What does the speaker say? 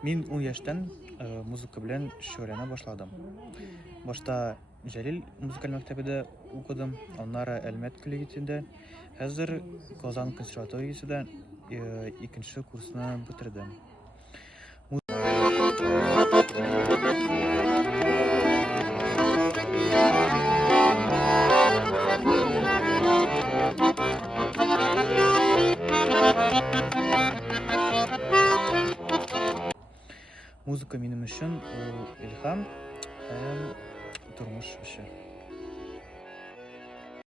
Мин 10 яшьтән музыка белән шөгыльләнә башладым. Башта Җәлил музыкаль мәктәбендә укыдым, аннары Әлмәт колледжында, хәзер Казан консерваториясендә икенче курсны бетердем. Музыка минем өчен ул илһам һәм тормыш эше.